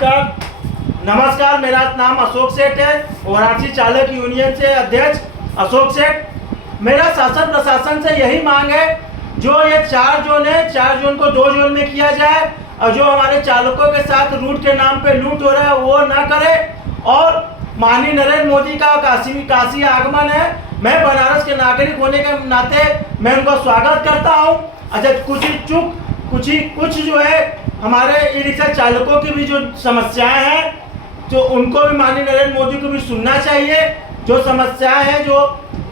नमस्कार, मेरा नाम अशोक सेठ है, वाराणसी चालक यूनियन से अध्यक्ष अशोक सेठ। मेरा शासन प्रशासन से यही मांग है, जो ये 4 जोन है, 4 जोन को 2 जोन में किया जाए और जो हमारे चालकों के साथ रूट के नाम पे लूट हो रहा है वो ना करे। और माननीय नरेंद्र मोदी का काशी आगमन है, मैं बनारस के नागरिक होने के नाते मैं उनका स्वागत करता हूँ। अच्छा, कुछ जो है हमारे ई रिक्शा चालकों की भी जो समस्याएं हैं, जो उनको भी माननीय नरेंद्र मोदी को भी सुनना चाहिए। जो समस्याएं हैं, जो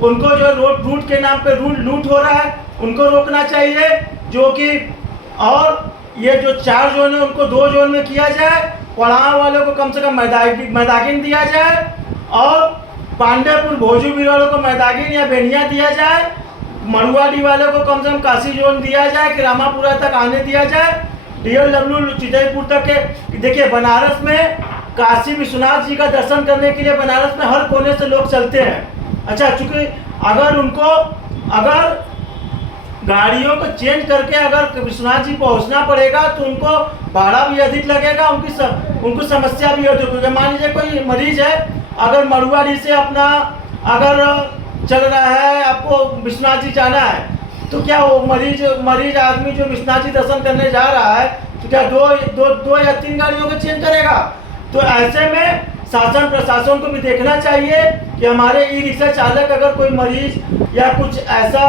उनको जो रूट के नाम पे लूट हो रहा है, उनको रोकना चाहिए। जो कि और ये जो 4 जोन है उनको 2 जोन में किया जाए। पड़ाव वालों को कम से कम मैदागिन दिया जाए और पांडेपुर भोजूबिर वालों को मैदागिन या बेनिया दिया जाए। मड़ुआडी वालों को कम से कम काशी जोन दिया जाए, कि रामापुरा तक आने दिया जाए, DLW चितईपुर तक के। देखिए, बनारस में काशी विश्वनाथ जी का दर्शन करने के लिए बनारस में हर कोने से लोग चलते हैं। अच्छा, चूंकि अगर गाड़ियों को चेंज करके अगर विश्वनाथ जी पहुंचना पड़ेगा तो उनको भाड़ा भी अधिक लगेगा, उनको समस्या भी अधिक होगी। मान लीजिए कोई मरीज है, अगर मड़ुआडी से अपना अगर चल रहा है, आपको विश्वनाथ जी जाना है, तो क्या वो मरीज आदमी जो विश्वनाथ जी दर्शन करने जा रहा है, तो क्या दो या 3 गाड़ियों को चेंज करेगा? तो ऐसे में शासन प्रशासन को भी देखना चाहिए कि हमारे ई रिक्शा चालक अगर कोई मरीज या कुछ ऐसा,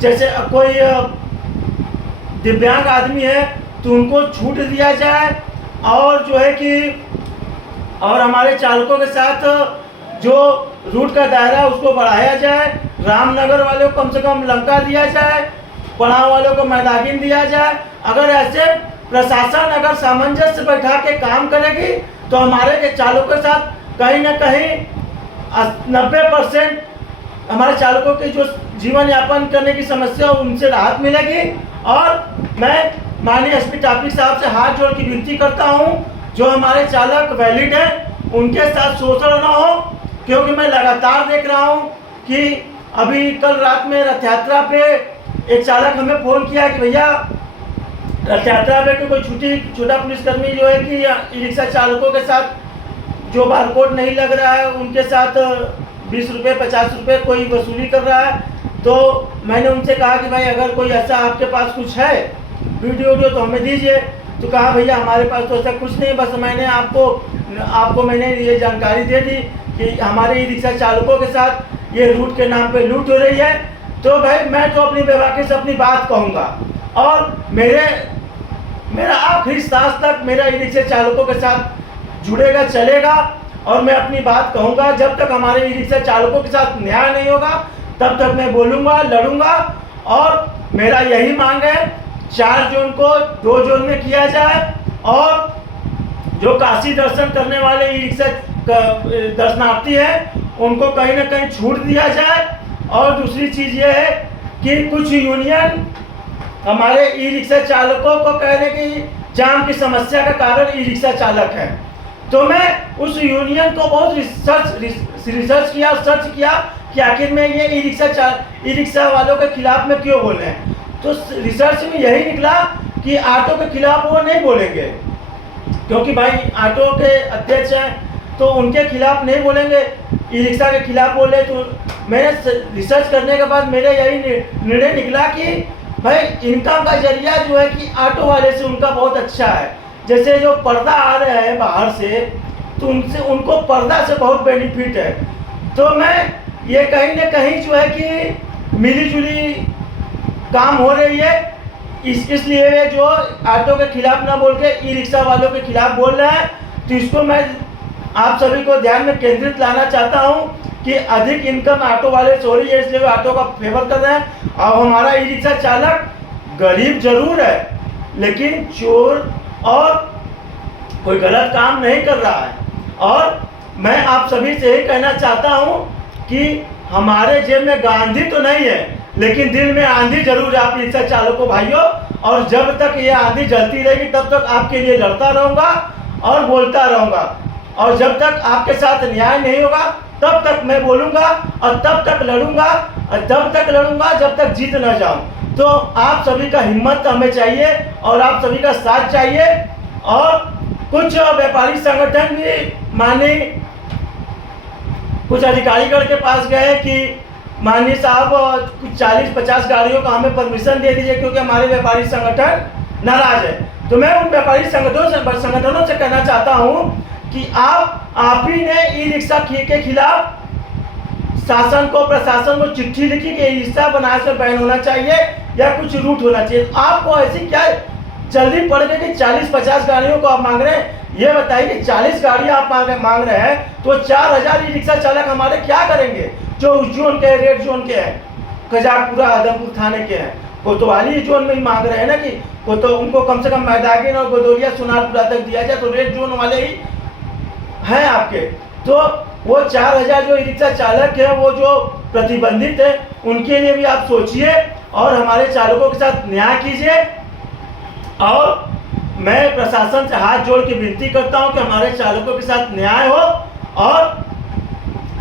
जैसे कोई दिव्यांग आदमी है, तो उनको छूट दिया जाए। और जो है कि और हमारे चालकों के साथ जो रूट का दायरा है उसको बढ़ाया जाए। रामनगर वालों को कम से कम लंका दिया जाए, पड़ाव वालों को मैदागिन दिया जाए। अगर ऐसे प्रशासन अगर सामंजस्य बैठा के काम करेगी तो हमारे के चालकों के साथ कहीं ना कहीं 90% हमारे चालकों की जो जीवन यापन करने की समस्या उनसे राहत मिलेगी। और मैं माननीय SP टापिक साहब से हाथ जोड़ की विनती करता हूं, जो हमारे चालक वैलिड हैं उनके साथ शोषण ना हो। क्योंकि मैं लगातार देख रहा हूं कि अभी कल रात में रथ यात्रा पे एक चालक हमें फ़ोन किया कि भैया रथ यात्रा पे कोई छोटा पुलिसकर्मी जो है कि ई रिक्शा चालकों के साथ जो बारकोड नहीं लग रहा है उनके साथ 20 रुपये 50 रुपये कोई वसूली कर रहा है। तो मैंने उनसे कहा कि भाई अगर कोई ऐसा आपके पास कुछ है वीडियो तो हमें दीजिए। तो कहा भैया हमारे पास तो ऐसा कुछ नहीं, बस मैंने आपको मैंने ये जानकारी दे दी कि हमारे ई रिक्शा चालकों के साथ ये रूट के नाम पे लूट हो रही है। तो भाई मैं तो अपनी बेबाकी से अपनी बात कहूँगा और मेरा आखिरी सांस तक मेरा ई रिक्शा चालकों के साथ जुड़ेगा, चलेगा और मैं अपनी बात कहूँगा। जब तक हमारे ई रिक्शा चालकों के साथ न्याय नहीं होगा तब तक मैं बोलूँगा, लड़ूंगा। और मेरा यही मांग है, 4 जोन को 2 जोन में किया जाए और जो काशी दर्शन करने वाले ई रिक्शा दर्शनार्थी हैं उनको कहीं ना कहीं छूट दिया जाए। और दूसरी चीज़ ये है कि कुछ यूनियन हमारे ई रिक्शा चालकों को कह रहे कि जाम की समस्या का कारण ई रिक्शा चालक है। तो मैं उस यूनियन को बहुत रिसर्च किया कि आखिर में ये ई रिक्शा वालों के खिलाफ में क्यों बोल रहे हैं। तो रिसर्च में यही निकला कि ऑटो के खिलाफ वो नहीं बोलेंगे, क्योंकि भाई ऑटो के अध्यक्ष हैं तो उनके खिलाफ नहीं बोलेंगे, ई रिक्शा के खिलाफ बोले। तो मैंने रिसर्च करने के बाद मेरा यही निर्णय निकला कि भाई इनकम का जरिया जो है कि ऑटो वाले से उनका बहुत अच्छा है। जैसे जो पर्दा आ रहे हैं बाहर से, तो उनको पर्दा से बहुत बेनिफिट है। तो मैं ये कहीं ना कहीं जो है कि मिली जुली काम हो रही है, इसलिए जो ऑटो के खिलाफ ना बोल के ई रिक्शा वालों के खिलाफ बोल रहे हैं। तो इसको मैं आप सभी को ध्यान में केंद्रित लाना चाहता हूं कि अधिक इनकम ऑटो वाले से हो रही है, इसलिए वे ऑटो का फेवर कर रहे हैं। और हमारा ई रिक्शा चालक गरीब जरूर है, लेकिन चोर और कोई गलत काम नहीं कर रहा है। और मैं आप सभी से यही कहना चाहता हूं कि हमारे जेब में गांधी तो नहीं है, लेकिन दिल में आंधी जरूर है आप रिक्शा चालकों भाइयों। और जब तक ये आंधी जलती रहेगी तब तक आपके लिए लड़ता रहूँगा और बोलता रहूँगा। और जब तक आपके साथ न्याय नहीं होगा तब तक मैं बोलूँगा और तब तक लड़ूंगा और तब तक लड़ूंगा जब तक जीत न जाऊँ। तो आप सभी का हिम्मत हमें चाहिए और आप सभी का साथ चाहिए। और कुछ व्यापारी संगठन भी माननीय कुछ अधिकारीगण के पास गए कि माननीय साहब कुछ 40-50 गाड़ियों का हमें परमिशन दे दीजिए क्योंकि हमारे व्यापारी संगठन नाराज है। तो मैं उन व्यापारी संगठनों से कहना चाहता हूं कि आप ही ने ई रिक्शा के खिलाफ शासन को, प्रशासन को चिट्ठी लिखी कि ई रिक्शा बनाने से बैन होना चाहिए या कुछ रूट होना चाहिए। आपको ऐसी क्या जल्दी पड़ गई कि 40-50 गाड़ियों को आप मांग रहे हैं? ये बताइए कि 40 गाड़ियां आप मांग रहे हैं तो 4000 ई रिक्शा चालक हमारे क्या करेंगे जो उस जोन के, रेड जोन के हैं, कजाकपुरा आदमपुर थाने के हैं, कोतवाली जोन में ही मांग रहे हैं ना कि वो तो उनको कम से कम मैदागिन और गोदौलिया सोनारपुरा तक दिया जाए, तो रेड जोन वाले ही हैं आपके। तो वो 4000 जो ई रिक्शा चालक हैं वो जो प्रतिबंधित है उनके लिए भी आप सोचिए और हमारे चालकों के साथ न्याय कीजिए। और मैं प्रशासन से हाथ जोड़ के विनती करता हूं कि हमारे चालकों के साथ न्याय हो और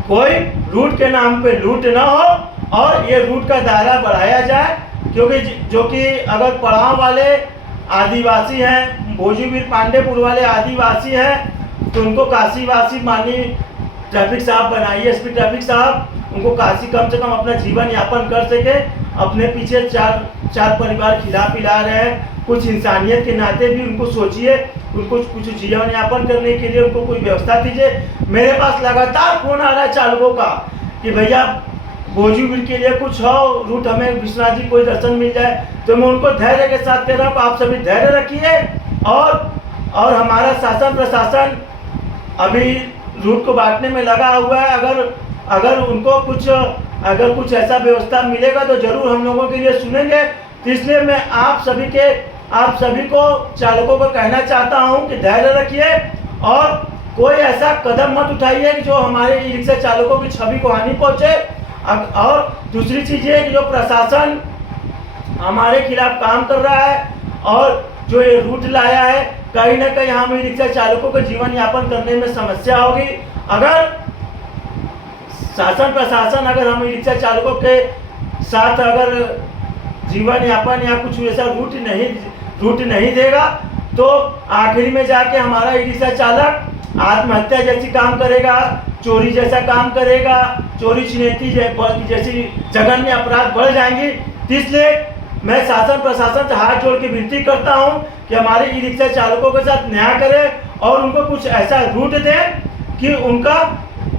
कोई रूट के नाम पे लूट ना हो और ये रूट का दायरा बढ़ाया जाए, क्योंकि जो कि अगर पड़ाव वाले आदिवासी हैं, भोजूवीर पांडेपुर वाले आदिवासी हैं तो उनको काशीवासी माननीय ट्रैफिक साहब बनाइए, एसपी ट्रैफिक साहब, उनको काशी कम से कम अपना जीवन यापन कर सके। अपने पीछे चार परिवार खिला पिला रहे हैं, कुछ इंसानियत के नाते भी उनको सोचिए, उनको कुछ जीवन यापन करने के लिए उनको कोई व्यवस्था दीजिए। मेरे पास लगातार फोन आ रहा है चालकों का कि भैया भोजूवीर के लिए कुछ हो रूट, हमें विश्वनाथ जी कोई दर्शन मिल जाए। तो मैं उनको धैर्य के साथ कह रहा हूँ आप सभी धैर्य रखिए और हमारा शासन प्रशासन अभी रूट को बांटने में लगा हुआ है। अगर उनको कुछ ऐसा व्यवस्था मिलेगा तो जरूर हम लोगों के लिए सुनेंगे। तो इसलिए मैं आप सभी को चालकों को कहना चाहता हूं कि धैर्य रखिए और कोई ऐसा कदम मत उठाइए कि जो हमारे ई रिक्शा चालकों की छवि को हानि पहुंचे। और दूसरी चीज़ ये कि जो प्रशासन हमारे खिलाफ काम कर रहा है और जो ये रूट लाया है, कहीं ना कहीं हम ई रिक्शा चालकों के जीवन यापन करने में समस्या होगी। अगर शासन प्रशासन अगर हम ई रिक्शा चालकों के साथ अगर जीवन यापन या कुछ ऐसा रूट नहीं देगा तो आखिरी में जाके हमारा ई रिक्शा चालक आत्महत्या जैसी काम करेगा, चोरी जैसा काम करेगा, चोरी छिनैती जैसी जघन्य अपराध बढ़ जाएंगे। इसलिए मैं शासन प्रशासन से हाथ जोड़ के विनती करता हूं कि हमारे ई रिक्शा चालकों के साथ न्याय करें और उनको कुछ ऐसा रूट दें कि उनका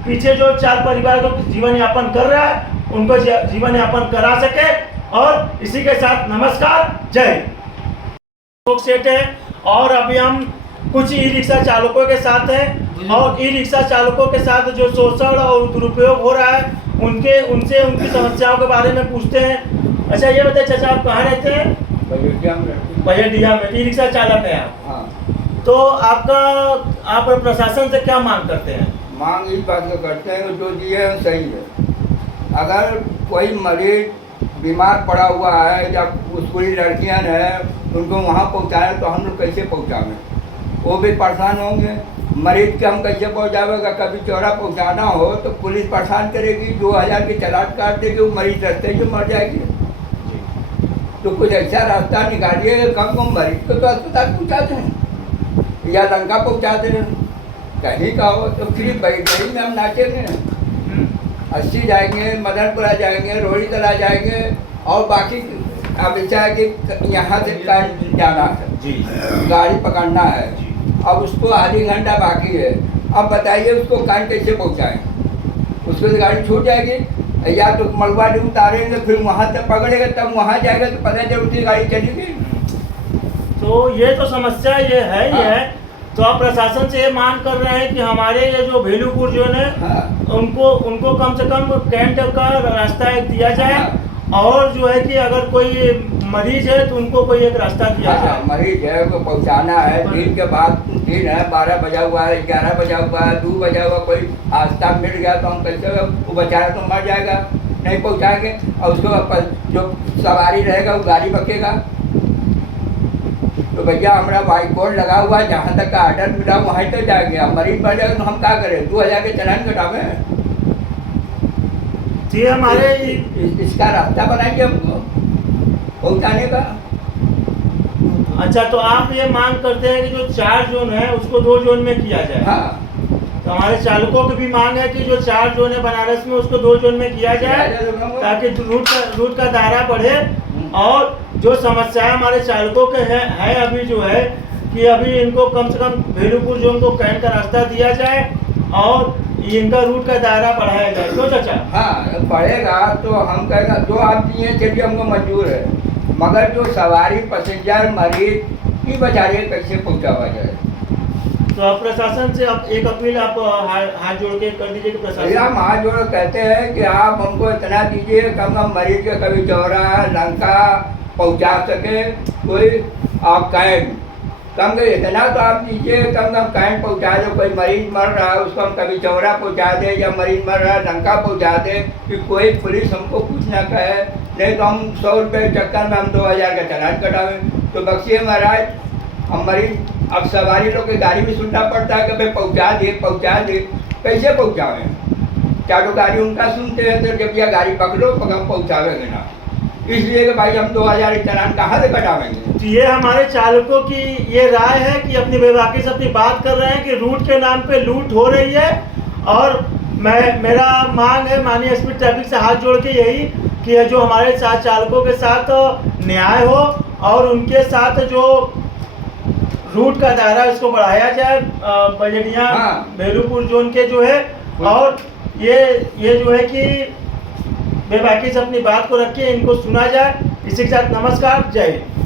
पीछे जो 4 परिवार को जीवन यापन कर रहा है उनको जीवन यापन करा सके। और इसी के साथ नमस्कार, जय सेट है। और अभी हम कुछ ई रिक्शा चालकों के साथ हैं और ई रिक्शा चालकों के साथ जो शोषण और दुरुपयोग हो रहा है उनसे उनकी समस्याओं के बारे में पूछते हैं। अच्छा ये बताइए चाचा, आप कहाँ रहते हैं? पयडिया में। ई रिक्शा चालक है आप? हाँ। तो आप प्रशासन से क्या मांग करते हैं? मांग इस बात को करते हैं जो दिए हैं सही है। अगर कोई मरीज बीमार पड़ा हुआ है या स्कूली लड़कियां हैं उनको वहाँ पहुँचाएं तो हम लोग कैसे पहुँचावें? वो भी परेशान होंगे। मरीज के हम कैसे पहुँचावेगा? कभी चौरा पहुँचाना हो तो पुलिस परेशान करेगी, 2000 की चालान काट देगी, वो मरीज रास्ते से मर जाएगी। तो कुछ ऐसा रास्ता निकालिए कम मरीज को तो अस्पताल पहुँचा दें या लंका पहुँचा दें, कहीं का हो तो फ्री बैठे में हम नाचेंगे। 80 जाएंगे, मदनपुरा जाएंगे, रोड़ी तला जाएंगे और बाकी अब इच्छा है कि यहाँ से जाना है जी, गाड़ी पकड़ना है। अब उसको आधी घंटा बाकी है, अब बताइए उसको कान कैसे पहुँचाएं? उसको तो गाड़ी छूट जाएगी या तो मलबा उतारेंगे फिर वहाँ तक पकड़ेगा तब वहाँ जाएगा तो पता चल उसकी गाड़ी चलेगी। तो ये तो समस्या ये है ही है। तो आप प्रशासन से ये मांग कर रहे हैं कि हमारे ये जो भेलूपुर जो है उनको कम से कम कैंट का रास्ता एक दिया जाए और जो है कि अगर कोई मरीज है तो उनको कोई एक रास्ता दिया जाए। मरीज है को पहुंचाना है, दिन के बाद दिन है, 12 बजा हुआ है, 11 बजा हुआ है, 2 बजा हुआ, कोई रास्ता मिल गया तो हम कैसे, वो बेचारा तो मर जाएगा, नहीं पहुंचाएंगे और उसको जो सवारी रहेगा वो गाड़ी बकेगा। तो भैया हमारा वाइट बोर्ड लगा हुआ है, जहाँ तक का ऑर्डर मिला वहीं तक जाएंगे। अब मरीज मर जाएगा तो हम क्या करें? 2000 के चालान कटावे जी। हमारे इसका रास्ता बनाएंगे हमको पहुँचाने का। अच्छा, तो आप ये मांग करते हैं कि जो 4 जोन है उसको 2 जोन में किया जाए। हाँ, तो हमारे चालकों की भी मांग है कि जो 4 जोन है बनारस में उसको 2 जोन में किया जाए, ताकि रूट का दायरा बढ़े। और जो समस्याएं हमारे चालकों के हैं अभी जो है कि अभी इनको कम से कम भेलूपुर जोन को कैंट का रास्ता दिया जाए और इनका रूट का दायरा बढ़ाया जाए। क्यों चाचा? हाँ बढ़ेगा तो हम कहेगा जो आप दिए चलिए हमको मंजूर है, मगर जो सवारी पैसेंजर मरीज की बेचारे कैसे पहुँचावा जाए। तो आप प्रशासन से आप एक अपील आप हाथ जोड़ के कर दीजिए कि भैया प्रशासन। वहाँ जो कहते हैं कि आप हमको इतना दीजिए कम कम मरीज के कभी चौरा लंका पहुँचा सके कोई आप कैंट कम के इतना तो आप दीजिए कम कैंट पहुँचा दो। कोई मरीज मर रहा है उसको हम कभी चौरा पहुँचा दे, या मरीज मर रहा है लंका पहुँचा दे, कि कोई पुलिस हमको कुछ ना कहे। नहीं तो हम 100 रुपये चक्कर में हम 2000 का चालान कटावें। तो बख्शिए महाराज, हम मरीज अब सवारी लोग की गाड़ी भी सुनना पड़ता है कि भाई पहुँचा दे, कैसे पहुँचावें। चारों गाड़ी उनका सुनते हैं तो जब यह गाड़ी पकड़ो हम पहुँचावेंगे ना, इसलिए कि भाई हम 2000 चालान कहाँ से कटावेंगे। तो ये हमारे चालकों की ये राय है कि अपनी बेबाकी से अपनी बात कर रहे हैं कि रूट के नाम पे लूट हो रही है। और मेरा मांग है माननीय एसपी ट्रैफिक से हाथ जोड़ के यही कि जो हमारे साथ चालकों के साथ न्याय हो और उनके साथ जो रूट का दायरा इसको बढ़ाया जाए बजड़िया भेलूपुर जोन के जो है। और ये जो है कि बेबाकी से अपनी बात को रखिए, इनको सुना जाए। इसी के साथ नमस्कार, जय हिंद।